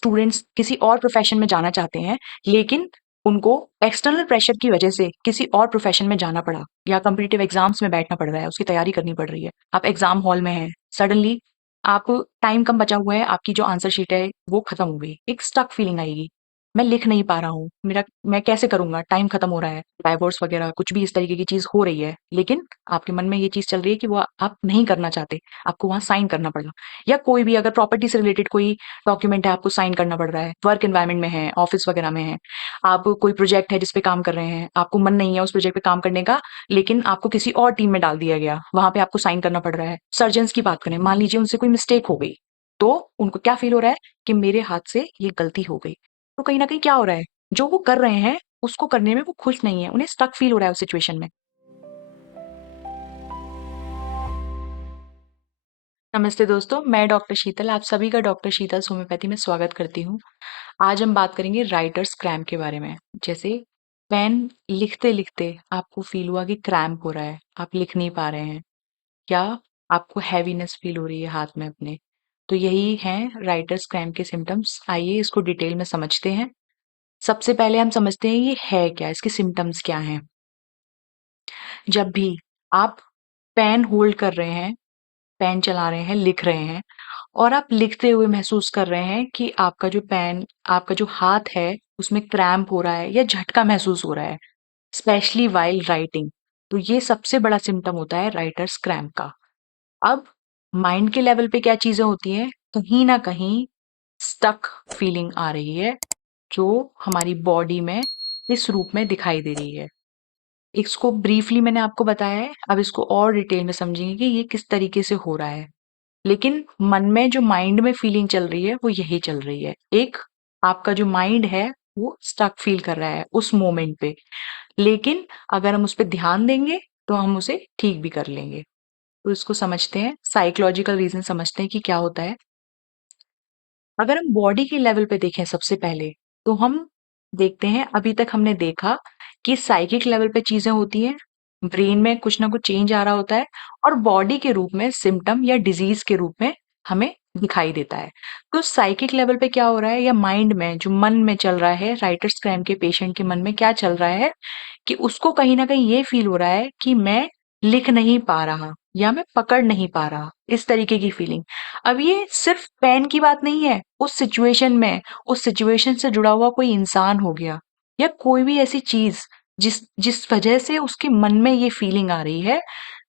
Students किसी और profession में जाना चाहते हैं, लेकिन उनको एक्सटर्नल प्रेशर की वजह से किसी और प्रोफेशन में जाना पड़ा या कॉम्पिटिटिव एग्जाम्स में बैठना पड़ रहा है, उसकी तैयारी करनी पड़ रही है। आप एग्जाम हॉल में हैं, सडनली आप टाइम कम बचा हुआ है, आपकी जो आंसर शीट है वो खत्म हो गई, एक स्टक फीलिंग आएगी। मैं लिख नहीं पा रहा हूँ, मेरा मैं कैसे करूंगा, टाइम खत्म हो रहा है, डाइवोर्स वगैरह कुछ भी इस तरीके की चीज हो रही है, लेकिन आपके मन में ये चीज चल रही है कि वो आप नहीं करना चाहते, आपको वहां साइन करना पड़ा। या कोई भी अगर प्रॉपर्टी से रिलेटेड कोई डॉक्यूमेंट है, आपको साइन करना पड़ रहा है, वर्क एनवायरनमेंट में है, ऑफिस वगैरह में है, आप कोई प्रोजेक्ट है जिस पे काम कर रहे हैं, आपको मन नहीं है उस प्रोजेक्ट पे काम करने का, लेकिन आपको किसी और टीम में डाल दिया गया, वहां पे आपको साइन करना पड़ रहा है। सर्जन्स की बात करें, मान लीजिए उनसे कोई मिस्टेक हो गई, तो उनको क्या फील हो रहा है कि मेरे हाथ से ये गलती हो गई। तो कहीं ना कहीं क्या हो रहा है, जो वो कर रहे हैं उसको करने में वो खुश नहीं है, उन्हें स्टक फील हो रहा है उस सिचुएशन में। नमस्ते दोस्तों, मैं डॉक्टर शीतल, आप सभी का डॉक्टर शीतल होम्योपैथी में स्वागत करती हूँ। आज हम बात करेंगे राइटर्स क्रैम्प के बारे में। जैसे पेन लिखते लिखते आपको फील हुआ कि क्रैम्प हो रहा है, आप लिख नहीं पा रहे हैं, या आपको हैवीनेस फील हो रही है हाथ में अपने, तो यही हैं राइटर्स क्रैम्प के सिम्टम्स। आइए इसको डिटेल में समझते हैं। सबसे पहले हम समझते हैं ये है क्या, इसके सिम्टम्स क्या हैं। जब भी आप पेन होल्ड कर रहे हैं, पेन चला रहे हैं, लिख रहे हैं, और आप लिखते हुए महसूस कर रहे हैं कि आपका जो पेन, आपका जो हाथ है उसमें क्रैम्प हो रहा है या झटका महसूस हो रहा है, स्पेशली वाइल राइटिंग, तो ये सबसे बड़ा सिम्टम होता है राइटर्स क्रैम्प का। अब माइंड के लेवल पे क्या चीजें होती हैं, कहीं ना कहीं स्टक फीलिंग आ रही है, जो हमारी बॉडी में इस रूप में दिखाई दे रही है। इसको ब्रीफली मैंने आपको बताया है, अब इसको और डिटेल में समझेंगे कि ये किस तरीके से हो रहा है। लेकिन मन में जो माइंड में फीलिंग चल रही है वो यही चल रही है। एक, आपका जो माइंड है वो स्टक फील कर रहा है उस मोमेंट पे, लेकिन अगर हम उस पर ध्यान देंगे तो हम उसे ठीक भी कर लेंगे। तो इसको समझते हैं, साइकोलॉजिकल रीजन समझते हैं कि क्या होता है। अगर हम बॉडी के लेवल पे देखें सबसे पहले, तो हम देखते हैं, अभी तक हमने देखा कि साइकिक लेवल पे चीजें होती हैं, ब्रेन में कुछ ना कुछ चेंज आ रहा होता है, और बॉडी के रूप में सिम्टम या डिजीज के रूप में हमें दिखाई देता है। तो साइकिक लेवल पे क्या हो रहा है, या माइंड में जो मन में चल रहा है, राइटर्स क्रैम्प के पेशेंट के मन में क्या चल रहा है, कि उसको कहीं ना कहीं ये फील हो रहा है कि मैं लिख नहीं पा रहा या मैं पकड़ नहीं पा रहा, इस तरीके की फीलिंग। अब ये सिर्फ पेन की बात नहीं है, उस सिचुएशन में, उस सिचुएशन से जुड़ा हुआ कोई इंसान हो गया, या कोई भी ऐसी चीज जिस जिस वजह से उसके मन में ये फीलिंग आ रही है,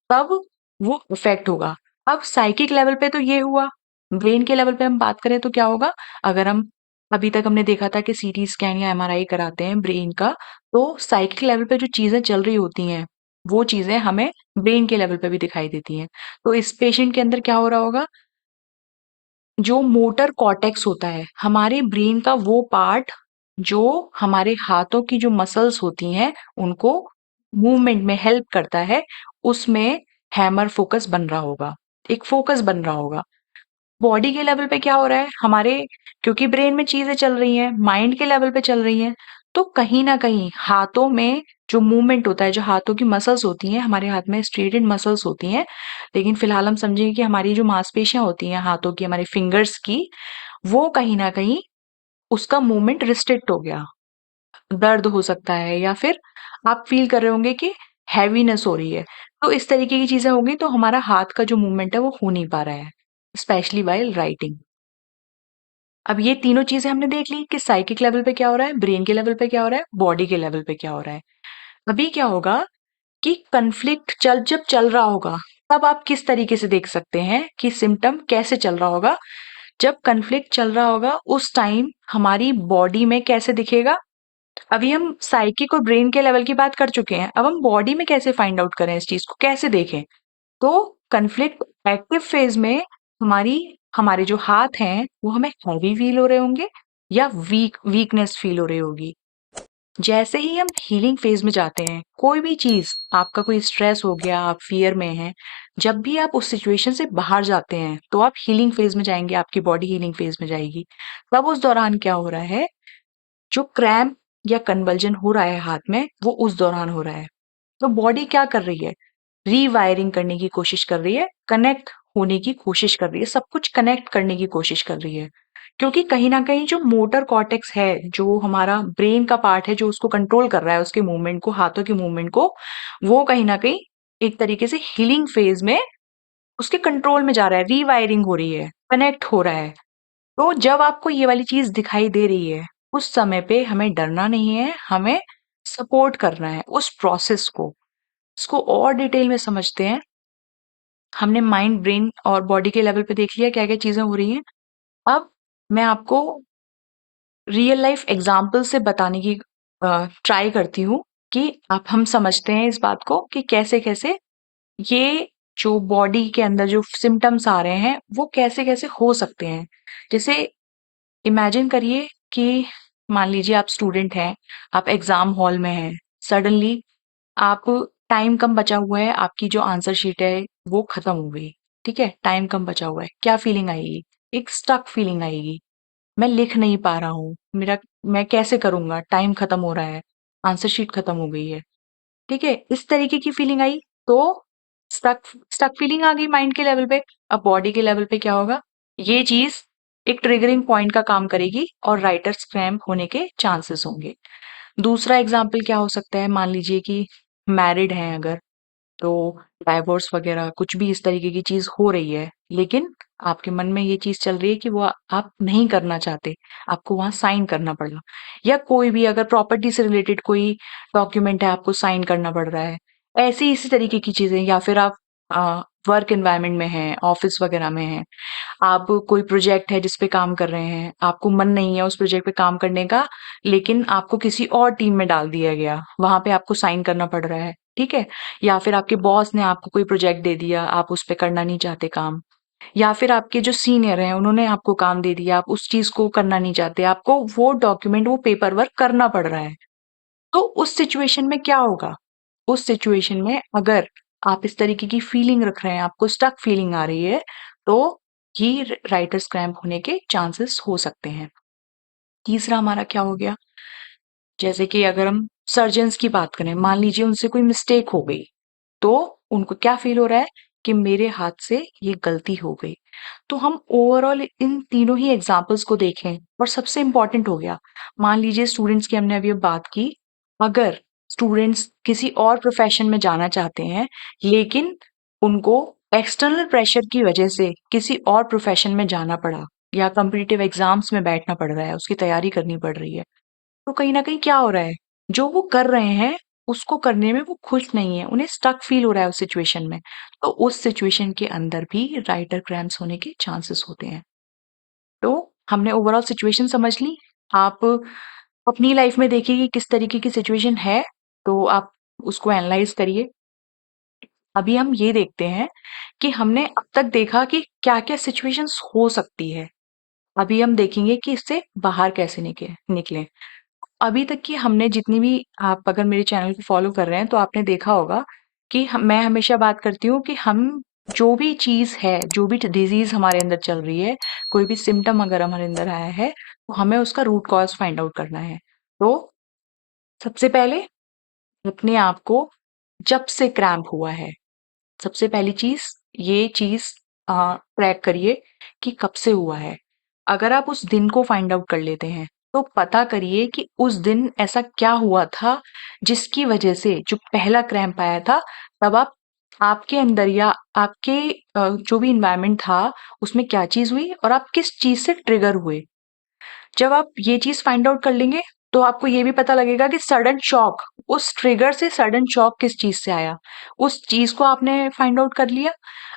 तब वो इफेक्ट होगा। अब साइकिक लेवल पे तो ये हुआ, ब्रेन के लेवल पे हम बात करें तो क्या होगा। अगर हम, अभी तक हमने देखा था कि सीटी स्कैन या एमआरआई कराते हैं ब्रेन का, तो साइकिक लेवल पे जो चीजें चल रही होती हैं वो चीजें हमें ब्रेन के लेवल पे भी दिखाई देती हैं। तो इस पेशेंट के अंदर क्या हो रहा होगा, जो मोटर कॉर्टेक्स होता है, हमारे ब्रेन का वो पार्ट जो हमारे हाथों की जो मसल्स होती हैं उनको मूवमेंट में हेल्प करता है, उसमें हैमर फोकस बन रहा होगा, एक फोकस बन रहा होगा। बॉडी के लेवल पे क्या हो रहा है हमारे, क्योंकि ब्रेन में चीजें चल रही हैं, माइंड के लेवल पे चल रही हैं, तो कहीं ना कहीं हाथों में जो मूवमेंट होता है, जो हाथों की मसल्स होती हैं, हमारे हाथ में स्ट्रेटेड मसल्स होती हैं, लेकिन फिलहाल हम समझेंगे कि हमारी जो मांसपेशियां होती हैं हाथों की, हमारे फिंगर्स की, वो कहीं ना कहीं उसका मूवमेंट रिस्ट्रिक्ट हो गया, दर्द हो सकता है, या फिर आप फील कर रहे होंगे कि हैवीनेस हो रही है। तो इस तरीके की चीजें होंगी, तो हमारा हाथ का जो मूवमेंट है वो हो नहीं पा रहा है, स्पेशली वाइल राइटिंग। अब ये तीनों चीजें हमने देख ली कि साइकिक लेवल पे क्या हो रहा है, ब्रेन के लेवल पे क्या हो रहा है, बॉडी के लेवल पे क्या हो रहा है। अभी क्या होगा कि कन्फ्लिक्ट जब चल रहा होगा, तब आप किस तरीके से देख सकते हैं कि सिम्टम कैसे चल रहा होगा। जब कन्फ्लिक्ट चल रहा होगा उस टाइम हमारी बॉडी में कैसे दिखेगा। अभी हम साइकिक और ब्रेन के लेवल की बात कर चुके हैं, अब हम बॉडी में कैसे फाइंड आउट करें, इस चीज को कैसे देखें। तो कन्फ्लिक्ट एक्टिव फेज में हमारी हमारे जो हाथ हैं वो हमें हैवी फील हो रहे होंगे, या वीकनेस फील हो रही होगी। जैसे ही हम हीलिंग फेज में जाते हैं, कोई भी चीज, आपका कोई स्ट्रेस हो गया, आप फियर में हैं, जब भी आप उस सिचुएशन से बाहर जाते हैं तो आप हीलिंग फेज में जाएंगे, आपकी बॉडी हीलिंग फेज में जाएगी। तब उस दौरान क्या हो रहा है, जो क्रैम्प या कन्वल्जन हो रहा है हाथ में, वो उस दौरान हो रहा है। तो बॉडी क्या कर रही है, रीवायरिंग करने की कोशिश कर रही है, कनेक्ट होने की कोशिश कर रही है, सब कुछ कनेक्ट करने की कोशिश कर रही है। क्योंकि कहीं न कहीं जो मोटर कॉर्टेक्स है, जो हमारा ब्रेन का पार्ट है, जो उसको कंट्रोल कर रहा है, उसके मूवमेंट को, हाथों के मूवमेंट को, वो कहीं न कहीं एक तरीके से हीलिंग फेज़ में उसके कंट्रोल में जा रहा है, रीवायरिंग हो रही है, कनेक्ट हो रहा है। तो जब आपको ये वाली चीज़ दिखाई दे रही है, उस समय पे हमें डरना नहीं है, हमें सपोर्ट करना है उस प्रोसेस को। इसको और डिटेल में समझते हैं। हमने माइंड, ब्रेन और बॉडी के लेवल पे देख लिया क्या-क्या चीज़ें हो रही हैं। अब मैं आपको रियल लाइफ एग्जांपल से बताने की ट्राई करती हूँ कि आप हम समझते हैं इस बात को कि कैसे-कैसे ये जो बॉडी के अंदर जो सिम्पटम्स आ रहे हैं, वो कैसे-कैसे हो सकते हैं। जैसे इमेजिन करिए कि मान लीजिए आप स्टूडेंट हैं, आप एग्ज़ाम हॉल में हैं, सडनली आप टाइम कम बचा हुआ है, आपकी जो आंसर शीट है वो खत्म हो गई, ठीक है? टाइम कम बचा हुआ है, क्या फीलिंग आएगी? एक स्टक फीलिंग आएगी। मैं लिख नहीं पा रहा हूँ, मेरा मैं कैसे करूँगा? टाइम खत्म हो रहा है, आंसर शीट खत्म हो गई है, ठीक है? इस तरीके की फीलिंग आई, तो स्टक स्टक फीलिंग आ गई माइंड के लेवल पे। अब बॉडी के लेवल पे क्या होगा? ये चीज़ एक ट्रिगरिंग पॉइंट का काम करेगी और राइटर्स क्रैम्प होने के चांसेस होंगे। दूसरा एग्ज़ाम्पल क्या हो सकता है? मान लीजिए कि मैरिड हैं अगर, तो डाइवोर्स वगैरह कुछ भी इस तरीके की चीज़ हो रही है, लेकिन आपके मन में ये चीज़ चल रही है कि वो आप नहीं करना चाहते, आपको वहाँ साइन करना पड़ा। या कोई भी अगर प्रॉपर्टी से रिलेटेड कोई डॉक्यूमेंट है, आपको साइन करना पड़ रहा है। ऐसी इसी तरीके की चीज़ें, या फिर आप वर्क एनवायरनमेंट में हैं, ऑफ़िस वगैरह में हैं, आप कोई प्रोजेक्ट है जिस पे काम कर रहे हैं, आपको मन नहीं है उस प्रोजेक्ट पे काम करने का, लेकिन आपको किसी और टीम में डाल दिया गया, वहाँ पे आपको साइन करना पड़ रहा है, ठीक है? या फिर आपके बॉस ने आपको कोई प्रोजेक्ट दे दिया, आप उस पे करना नहीं चाहते काम, या फिर आपके जो सीनियर हैं, उन्होंने आपको काम दे दिया, आप उस चीज़ को करना नहीं चाहते, आपको वो डॉक्यूमेंट, वो पेपर वर्क करना पड़ रहा है। तो उस सिचुएशन में क्या होगा? उस सिचुएशन में अगर आप इस तरीके की फीलिंग रख रहे हैं, आपको स्टक फीलिंग आ रही है, तो ये राइटर्स क्रैम्प होने के चांसेस हो सकते हैं। तीसरा हमारा क्या हो गया? जैसे कि अगर हम सर्जन्स की बात करें, मान लीजिए उनसे कोई मिस्टेक हो गई, तो उनको क्या फील हो रहा है कि मेरे हाथ से ये गलती हो गई। तो हम ओवरऑल इन तीनों ही एग्जाम्पल्स को देखें, और सबसे इम्पोर्टेंट हो गया, मान लीजिए स्टूडेंट्स की हमने अभी बात की, अगर स्टूडेंट्स किसी और प्रोफेशन में जाना चाहते हैं, लेकिन उनको एक्सटर्नल प्रेशर की वजह से किसी और प्रोफेशन में जाना पड़ा, या कॉम्पिटिटिव एग्जाम्स में बैठना पड़ रहा है, उसकी तैयारी करनी पड़ रही है, तो कहीं न कहीं क्या हो रहा है, जो वो कर रहे हैं, उसको करने में वो खुश नहीं है, उन्हें स्टक फील हो रहा है उस सिचुएशन में। तो उस सिचुएशन के अंदर भी राइटर क्रैम्प्स होने के चांसेस होते हैं। तो हमने ओवरऑल सिचुएशन समझ ली। आप अपनी लाइफ में देखिए कि किस तरीके की सिचुएशन है, तो आप उसको एनालाइज़ करिए। अभी हम ये देखते हैं कि हमने अब तक देखा कि क्या-क्या सिचुएशंस हो सकती है। अभी हम देखेंगे कि इससे बाहर कैसे निकलें। अभी तक की हमने जितनी भी, आप अगर मेरे चैनल को फॉलो कर रहे हैं, तो आपने देखा होगा कि मैं हमेशा बात करती हूँ कि हम जो भी चीज़ है, जो भी डिजीज़ हमारे अंदर चल रही है, कोई भी सिम्पटम अगर हमारे अंदर आया है, तो हमें उसका रूट कॉज़ फाइंड आउट करना है। तो सबसे पहले अपने आप को, जब से क्रैम्प हुआ है, सबसे पहली चीज़, ये चीज़ ट्रैक करिए कि कब से हुआ है। अगर आप उस दिन को फाइंड आउट कर लेते हैं, तो पता करिए कि उस दिन ऐसा क्या हुआ था, जिसकी वजह से जो पहला क्रैम्प आया था, तब आपके अंदर या आपके जो भी एनवायरनमेंट था, उसमें क्या चीज़ हुई और आप किस चीज़ से ट्रिगर हुए। जब आप ये चीज़ फाइंड आउट कर लेंगे, तो आपको ये भी पता लगेगा कि सडन शॉक, उस ट्रिगर से सडन शॉक किस चीज़ से आया। उस चीज़ को आपने फाइंड आउट कर लिया।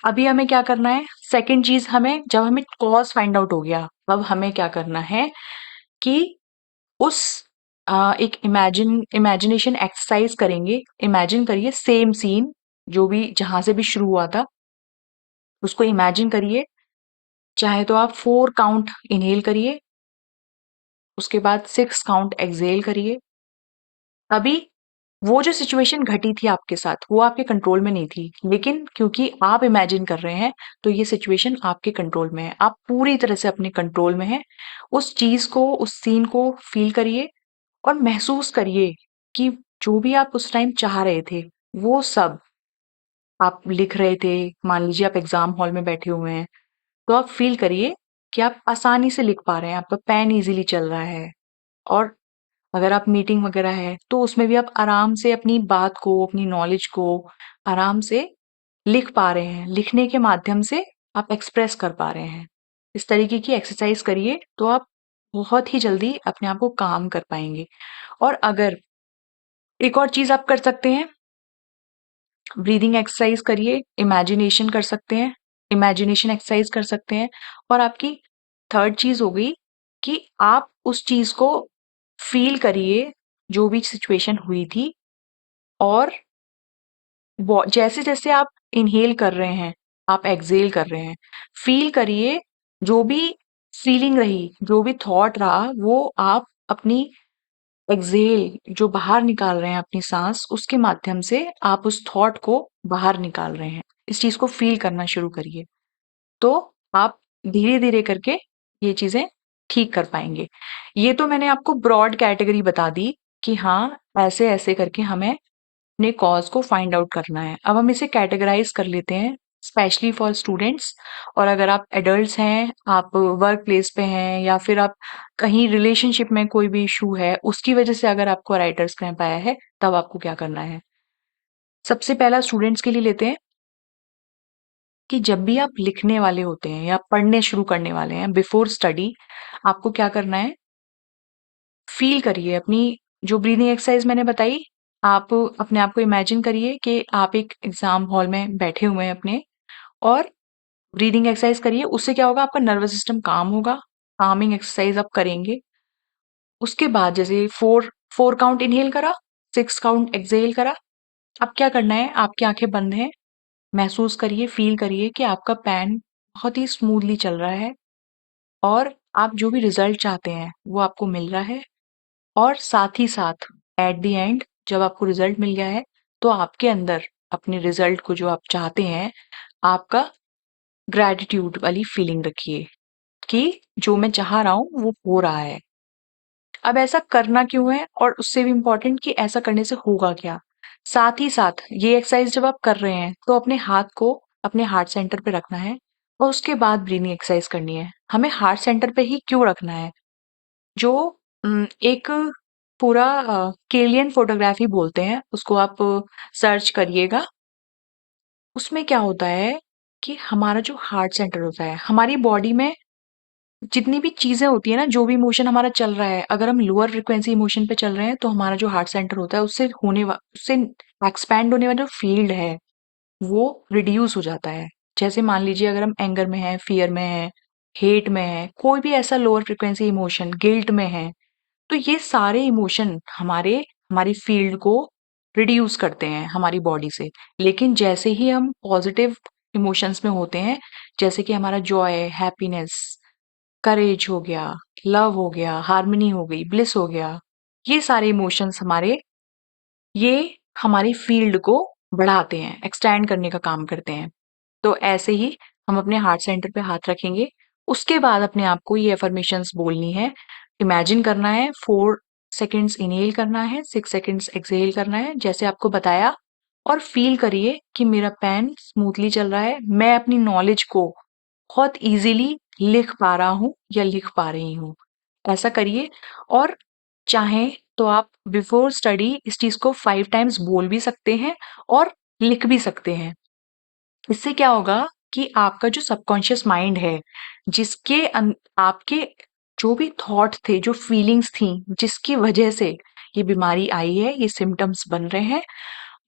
अभी हमें क्या करना है, सेकंड चीज़, हमें जब हमें कॉज़ फाइंड आउट हो गया, अब हमें क्या करना है कि उस एक इमेजिनेशन एक्सरसाइज करेंगे। इमेजिन करिए सेम सीन, जो भी जहाँ से भी शुरू हुआ था, उसको इमेजिन करिए। चाहे तो आप 4 काउंट इन्हेल करिए, उसके बाद 6 काउंट एक्सहेल करिए। अभी वो जो सिचुएशन घटी थी आपके साथ, वो आपके कंट्रोल में नहीं थी, लेकिन क्योंकि आप इमेजिन कर रहे हैं, तो ये सिचुएशन आपके कंट्रोल में है। आप पूरी तरह से अपने कंट्रोल में हैं। उस चीज़ को, उस सीन को फ़ील करिए और महसूस करिए कि जो भी आप उस टाइम चाह रहे थे, वो सब आप लिख रहे थे। मान लीजिए आप एग्ज़ाम हॉल में बैठे हुए हैं, तो आप फ़ील करिए कि आप आसानी से लिख पा रहे हैं, आपका पेन इजीली चल रहा है। और अगर आप मीटिंग वगैरह है तो उसमें भी आप आराम से अपनी बात को, अपनी नॉलेज को आराम से लिख पा रहे हैं, लिखने के माध्यम से आप एक्सप्रेस कर पा रहे हैं। इस तरीके की एक्सरसाइज करिए तो आप बहुत ही जल्दी अपने आप को काम कर पाएंगे। और अगर एक और चीज आप कर सकते हैं, ब्रीदिंग एक्सरसाइज करिए, इमेजिनेशन कर सकते हैं, इमेजिनेशन एक्सरसाइज कर सकते हैं। और आपकी थर्ड चीज हो गई कि आप उस चीज को फील करिए जो भी सिचुएशन हुई थी। और जैसे जैसे आप इनहेल कर रहे हैं, आप एक्सहेल कर रहे हैं, फील करिए जो भी फीलिंग रही, जो भी थॉट रहा, वो आप अपनी एक्सहेल जो बाहर निकाल रहे हैं अपनी सांस, उसके माध्यम से आप उस थॉट को बाहर निकाल रहे हैं। इस चीज को फील करना शुरू करिए, तो आप धीरे धीरे करके ये चीजें ठीक कर पाएंगे। ये तो मैंने आपको ब्रॉड कैटेगरी बता दी कि हाँ, ऐसे ऐसे करके हमें अपने कॉज को फाइंड आउट करना है। अब हम इसे कैटेगराइज कर लेते हैं, स्पेशली फॉर स्टूडेंट्स। और अगर आप एडल्ट्स हैं, आप वर्क प्लेस पे हैं, या फिर आप कहीं रिलेशनशिप में कोई भी इशू है उसकी वजह से अगर आपको राइटर्स क्रैम्प आया है, तब आपको क्या करना है। सबसे पहला स्टूडेंट्स के लिए लेते हैं कि जब भी आप लिखने वाले होते हैं या पढ़ने शुरू करने वाले हैं, बिफोर स्टडी आपको क्या करना है, फील करिए अपनी जो ब्रीदिंग एक्सरसाइज मैंने बताई। आप अपने आप को इमेजिन करिए कि आप एक एग्जाम हॉल में बैठे हुए हैं अपने, और ब्रीदिंग एक्सरसाइज करिए। उससे क्या होगा, आपका नर्वस सिस्टम काम होगा। कामिंग एक्सरसाइज आप करेंगे। उसके बाद जैसे फोर फोर काउंट इनहेल करा, सिक्स काउंट एक्सहेल करा। अब क्या करना है, आपकी आंखें बंद हैं, महसूस करिए, फील करिए कि आपका पेन बहुत ही स्मूथली चल रहा है, और आप जो भी रिजल्ट चाहते हैं वो आपको मिल रहा है। और साथ ही साथ एट द एंड जब आपको रिजल्ट मिल गया है, तो आपके अंदर अपने रिजल्ट को जो आप चाहते हैं, आपका ग्रैटिट्यूड वाली फीलिंग रखिए कि जो मैं चाह रहा हूँ वो हो रहा है। अब ऐसा करना क्यों है, और उससे भी इम्पोर्टेंट कि ऐसा करने से होगा क्या। साथ ही साथ ये एक्सरसाइज जब आप कर रहे हैं तो अपने हाथ को अपने हार्ट सेंटर पे रखना है, और उसके बाद ब्रीदिंग एक्सरसाइज करनी है। हमें हार्ट सेंटर पे ही क्यों रखना है, जो एक पूरा केलियन फोटोग्राफी बोलते हैं उसको, आप सर्च करिएगा। उसमें क्या होता है कि हमारा जो हार्ट सेंटर होता है, हमारी बॉडी में जितनी भी चीजें होती है ना, जो भी इमोशन हमारा चल रहा है, अगर हम लोअर फ्रिक्वेंसी इमोशन पे चल रहे हैं तो हमारा जो हार्ट सेंटर होता है उससे एक्सपैंड होने वाला जो फील्ड है वो रिड्यूस हो जाता है। जैसे मान लीजिए अगर हम एंगर में हैं, फियर में हैं, हेट में हैं, कोई भी ऐसा लोअर फ्रिक्वेंसी इमोशन, गिल्ट में है, तो ये सारे इमोशन हमारी फील्ड को रिड्यूस करते हैं हमारी बॉडी से। लेकिन जैसे ही हम पॉजिटिव इमोशंस में होते हैं, जैसे कि हमारा जॉय, हैप्पीनेस, करेज हो गया, लव हो गया, हार्मनी हो गई, ब्लिस हो गया, ये सारे इमोशंस ये हमारी फील्ड को बढ़ाते हैं, एक्सटेंड करने का काम करते हैं। तो ऐसे ही हम अपने हार्ट सेंटर पे हाथ रखेंगे। उसके बाद अपने आप को ये अफर्मेशंस बोलनी है, इमेजिन करना है, 4 सेकेंड्स इनहेल करना है, 6 सेकेंड्स एक्सहेल करना है जैसे आपको बताया। और फील करिए कि मेरा पेन स्मूथली चल रहा है, मैं अपनी नॉलेज को बहुत इजीली लिख पा रहा हूँ या लिख पा रही हूँ। ऐसा करिए। और चाहें तो आप बिफोर स्टडी इस चीज को 5 टाइम्स बोल भी सकते हैं और लिख भी सकते हैं। इससे क्या होगा कि आपका जो सबकॉन्शियस माइंड है, आपके जो भी थॉट थे, जो फीलिंग्स थी, जिसकी वजह से ये बीमारी आई है, ये सिम्टम्स बन रहे हैं,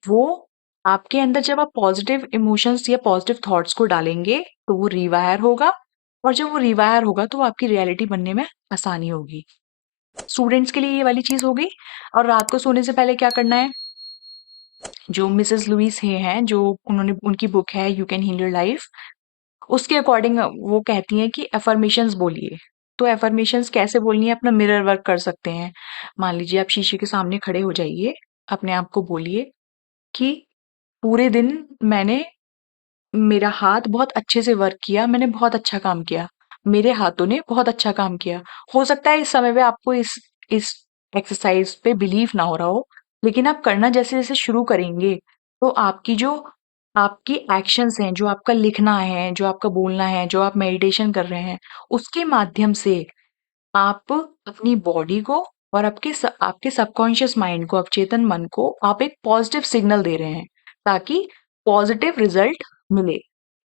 वो आपके अंदर जब आप पॉजिटिव इमोशंस या पॉजिटिव थॉट्स को डालेंगे तो वो रिवायर होगा। और जब वो रिवायर होगा तो वो आपकी रियलिटी बनने में आसानी होगी। स्टूडेंट्स के लिए ये वाली चीज हो गई। और रात को सोने से पहले क्या करना है, जो मिसेस लुइस हे हैं, जो उन्होंने उनकी बुक है you can heal your life, उसके अकॉर्डिंग वो कहती हैं कि एफर्मेशंस बोलिए। तो एफर्मेशंस कैसे बोलनी है, अपना मिरर वर्क कर सकते हैं। मान लीजिए आप शीशे के सामने खड़े हो जाइए, अपने आप को बोलिए कि पूरे दिन मेरा हाथ बहुत अच्छे से वर्क किया, मैंने बहुत अच्छा काम किया, मेरे हाथों ने बहुत अच्छा काम किया। हो सकता है इस समय पे आपको इस एक्सरसाइज पे बिलीव ना हो रहा हो, लेकिन आप करना जैसे जैसे शुरू करेंगे तो आपकी जो आपकी एक्शंस हैं, जो आपका लिखना है, जो आपका बोलना है, जो आप मेडिटेशन कर रहे हैं, उसके माध्यम से आप अपनी बॉडी को और आपके सबकॉन्शियस माइंड को, अवचेतन मन को आप एक पॉजिटिव सिग्नल दे रहे हैं, ताकि पॉजिटिव रिजल्ट मिले।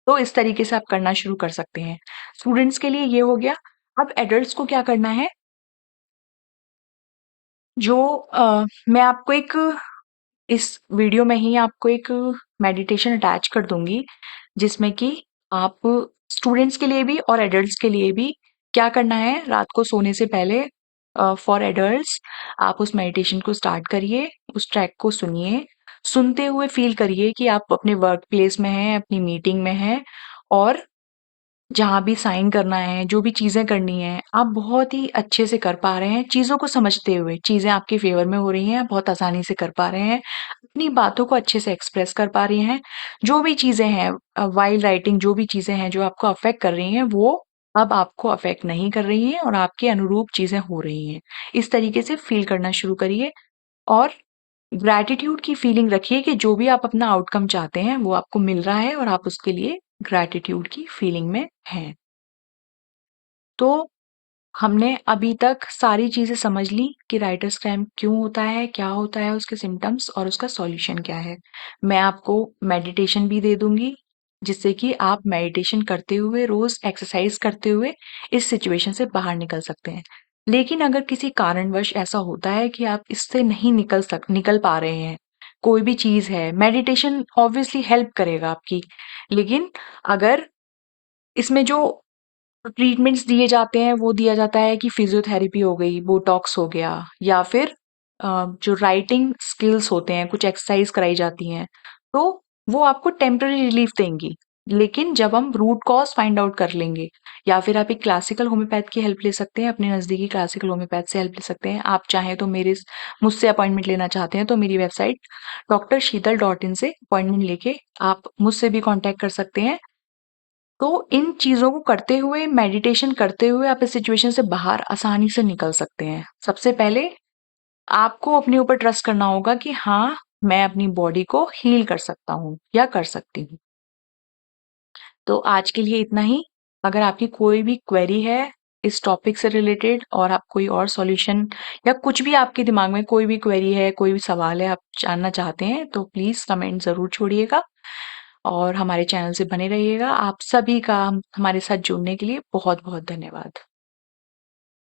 तो इस तरीके से आप करना शुरू कर सकते हैं। स्टूडेंट्स के लिए ये हो गया। अब एडल्ट्स को क्या करना है, जो मैं आपको एक इस वीडियो में ही आपको एक मेडिटेशन अटैच कर दूंगी, जिसमें कि आप स्टूडेंट्स के लिए भी और एडल्ट्स के लिए भी क्या करना है। रात को सोने से पहले फॉर एडल्ट्स आप उस मेडिटेशन को स्टार्ट करिए, उस ट्रैक को सुनिए, सुनते हुए फील करिए कि आप अपने वर्क प्लेस में हैं, अपनी मीटिंग में हैं, और जहाँ भी साइन करना है, जो भी चीज़ें करनी हैं, आप बहुत ही अच्छे से कर पा रहे हैं, चीज़ों को समझते हुए। चीज़ें आपके फ़ेवर में हो रही हैं, आप बहुत आसानी से कर पा रहे हैं, अपनी बातों को अच्छे से एक्सप्रेस कर पा रही हैं। जो भी चीज़ें हैं व्हाइल राइटिंग, जो भी चीज़ें हैं जो आपको अफ़ेक्ट कर रही हैं, वो अब आपको अफ़ेक्ट नहीं कर रही हैं और आपके अनुरूप चीज़ें हो रही हैं। इस तरीके से फ़ील करना शुरू करिए, और ग्रैटिट्यूड की फीलिंग रखिए कि जो भी आप अपना आउटकम चाहते हैं, वो आपको मिल रहा है और आप उसके लिए ग्रैटिट्यूड की फीलिंग में हैं। तो हमने अभी तक सारी चीज़ें समझ ली कि राइटर्स क्राइम क्यों होता है, क्या होता है, उसके सिम्पटम्स और उसका सॉल्यूशन क्या है। मैं आपको मेडिटेशन भी दे दूँगी, जिससे कि आप मेडिटेशन करते हुए, रोज़ एक्सरसाइज़ करते हुए इस सिचुएशन से बाहर निकल सकते हैं। लेकिन अगर किसी कारणवश ऐसा होता है कि आप इससे नहीं निकल पा रहे हैं, कोई भी चीज़ है, मेडिटेशन ऑब्वियसली हेल्प करेगा आपकी। लेकिन अगर इसमें जो ट्रीटमेंट्स दिए जाते हैं, वो दिया जाता है कि फिजियोथेरेपी हो गई, बोटॉक्स हो गया, या फिर जो राइटिंग स्किल्स होते हैं, कुछ एक्सरसाइज कराई जाती हैं, तो वो आपको टेम्पररी रिलीफ देंगी। लेकिन जब हम रूट कॉज फाइंड आउट कर लेंगे, या फिर आप एक क्लासिकल होम्योपैथ की हेल्प ले सकते हैं, अपने नज़दीकी क्लासिकल होम्योपैथ से हेल्प ले सकते हैं। आप चाहें तो मुझसे अपॉइंटमेंट लेना चाहते हैं तो मेरी वेबसाइट drशीतल.in से अपॉइंटमेंट लेके आप मुझसे भी कॉन्टैक्ट कर सकते हैं। तो इन चीज़ों को करते हुए, मेडिटेशन करते हुए आप इस सिचुएशन से बाहर आसानी से निकल सकते हैं। सबसे पहले आपको अपने ऊपर ट्रस्ट करना होगा कि हाँ, मैं अपनी बॉडी को हील कर सकता हूँ या कर सकती हूँ। तो आज के लिए इतना ही। अगर आपकी कोई भी क्वेरी है इस टॉपिक से रिलेटेड, और आप कोई और सॉल्यूशन या कुछ भी आपके दिमाग में कोई भी क्वेरी है, कोई भी सवाल है, आप जानना चाहते हैं, तो प्लीज़ कमेंट ज़रूर छोड़िएगा और हमारे चैनल से बने रहिएगा। आप सभी का हमारे साथ जुड़ने के लिए बहुत-बहुत धन्यवाद।